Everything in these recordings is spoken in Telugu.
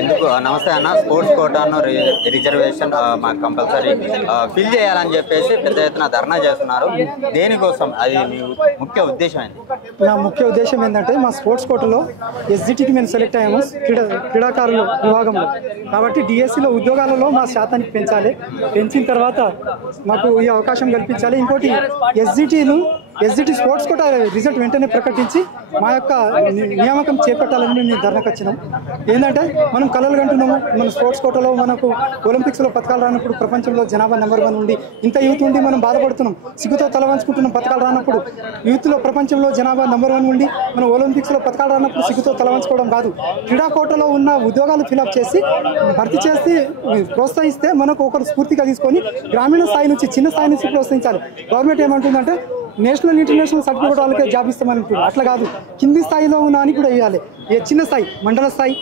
ఎందుకు నమస్తే అన్న, స్పోర్ట్స్ కోటాను రిజర్వేషన్ మాకు కంపల్సరీ ఫిల్ చేయాలని చెప్పేసి పెద్ద ఎత్తున ధర్నా చేస్తున్నారు. దేనికోసం, అది మీ ముఖ్య ఉద్దేశం ఏంటి? నా ముఖ్య ఉద్దేశం ఏంటంటే మా స్పోర్ట్స్ కోటాలో ఎస్జిటికి మేము సెలెక్ట్ అయ్యాము క్రీడాకారుల విభాగంలో. కాబట్టి డిఎస్సిలో ఉద్యోగాలలో మా శాతానికి పెంచాలి. పెంచిన తర్వాత మాకు ఈ అవకాశం కల్పించాలి. ఇంకోటి ఎస్జిటి స్పోర్ట్స్ కోటా రిజల్ట్ వెంటనే ప్రకటించి మా యొక్క నియామకం చేపట్టాలని మేము ధర్నాకు వచ్చినాం. ఏంటంటే మనం కలలు కంటున్నాము, మన స్పోర్ట్స్ కోటాలో మనకు ఒలింపిక్స్లో పథకాలు రానప్పుడు ప్రపంచంలో జనాభా నెంబర్ 1 ఉండి ఇంత యూత్ ఉండి మనం బాధపడుతున్నాం, సిగ్గుతో తలవంచుకుంటున్నాం. పథకాలు రానప్పుడు యూత్లో ప్రపంచంలో జనాభా నెంబర్ 1 ఉండి మనం ఒలింపిక్స్లో పథకాలు రానప్పుడు సిగ్గుతో తలవంచుకోవడం కాదు. క్రీడా కోటాలో ఉన్న ఉద్యోగాలు ఫిలప్ చేసి భర్తీ చేసి ప్రోత్సహిస్తే మనకు ఒకరు స్ఫూర్తిగా తీసుకొని గ్రామీణ స్థాయి నుంచి చిన్న స్థాయి నుంచి ప్రోత్సహించాలి. గవర్నమెంట్ ఏమంటుందంటే నేషనల్ ఇంటర్నేషనల్ సర్టిఫికేట్ వాళ్ళకే జాబ్ ఇస్తామని అంటున్నారు. అట్లా కాదు, కింది స్థాయిలో ఉన్న అని కూడా ఇవ్వాలి. ఏ చిన్న స్థాయి, మండల స్థాయి,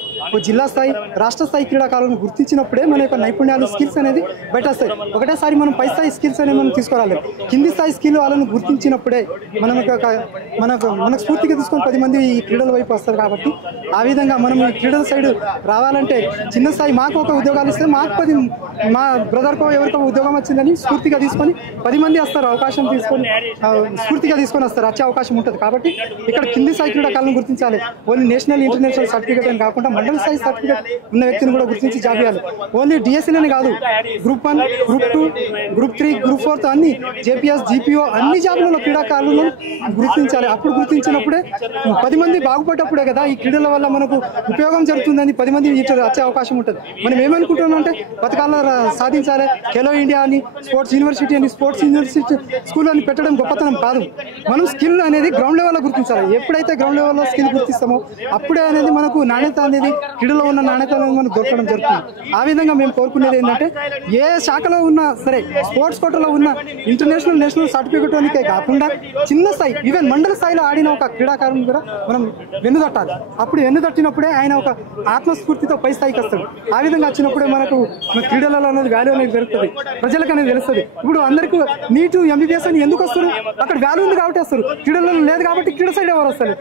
జిల్లా స్థాయి, రాష్ట్ర స్థాయి క్రీడాకారులను గుర్తించినప్పుడే మన యొక్క నైపుణ్యాలు, స్కిల్స్ అనేది బయట వస్తాయి. ఒకటేసారి మనం పై స్థాయి స్కిల్స్ అనేది మనం తీసుకురాలి. కింది స్థాయి స్కిల్ వాళ్ళను గుర్తించినప్పుడే మనకు స్ఫూర్తిగా తీసుకొని 10 మంది ఈ క్రీడల వైపు వస్తారు. కాబట్టి ఆ విధంగా మనం ఈ క్రీడల సైడ్ రావాలంటే చిన్న స్థాయి మాకు ఒక ఉద్యోగాలు ఇస్తే మాకు మా బ్రదర్కో ఎవరికో ఉద్యోగం వచ్చిందని స్ఫూర్తిగా తీసుకొని 10 మంది వస్తారు. అవకాశం తీసుకొని స్ఫూర్తిగా తీసుకొని వస్తారు, వచ్చే అవకాశం ఉంటుంది. కాబట్టి ఇక్కడ కింది స్థాయి క్రీడాకారులను గుర్తించాలి. ఓన్లీ నేషనల్ ఇంటర్నేషనల్ సర్టిఫికేట్ అని కాకుండా మండల స్థాయి సర్టిఫికేట్ ఉన్న వ్యక్తిని కూడా గుర్తించి జాబ్ ఇవ్వాలి. ఓన్లీ డిఎస్సీలోనే కాదు, గ్రూప్ 1, గ్రూప్ 2, గ్రూప్ 3, గ్రూప్ 4 అన్ని జేపీఎస్, జీపీఓ అన్ని జాబ్లలో క్రీడాకారులను గుర్తించాలి. అప్పుడు గుర్తించినప్పుడే 10 మంది బాగుపడ్డప్పుడే కదా ఈ క్రీడల వల్ల మనకు ఉపయోగం జరుగుతుందని 10 మంది ఇటు వచ్చే అవకాశం ఉంటుంది. మనం ఏమనుకుంటున్నాం అంటే పథకాలు సాధించాలి, ఖేలో ఇండియా అని, స్పోర్ట్స్ యూనివర్సిటీ అని, స్పోర్ట్స్ యూనివర్సిటీ స్కూల్ అని పెట్టడం గొప్పతనం కాదు. మనం స్కిల్ అనేది గ్రౌండ్ లెవెల్లో గుర్తించాలి. ఎప్పుడైతే గ్రౌండ్ లెవెల్లో స్కిల్ గుర్తిస్తామో అప్పుడే అనేది మనకు నాణ్యత అనేది క్రీడలో ఉన్న నాణ్యత అనేది మనకు దొరకడం జరుగుతుంది. ఆ విధంగా మేము కోరుకునేది ఏంటంటే ఏ శాఖలో ఉన్నా సరే స్పోర్ట్స్ కోటాలో ఉన్న ఇంటర్నేషనల్, నేషనల్ సర్టిఫికేట్ కాకుండా చిన్న స్థాయి, ఈవెన్ మండల స్థాయిలో ఆడిన ఒక క్రీడాకారుని కూడా మనం వెన్నుదట్టాలి. అప్పుడు వెన్నుదట్టినప్పుడే ఆయన ఒక ఆత్మస్ఫూర్తితో పై స్థాయికి వస్తాడు. ఆ విధంగా వచ్చినప్పుడే మనకు క్రీడలలో అనేది వాల్యూ అనేది పెరుగుతుంది, ప్రజలకు అనేది తెలుస్తుంది. ఇప్పుడు అందరికీ నీటు, ఎంబీబీఎస్ అని ఎందుకు వస్తారు? అక్కడ వాల్యూ ఉంది కాబట్టి వస్తారు. క్రీడలలో లేదు కాబట్టి క్రీడ సైడ్ ఎవరు వస్తారు?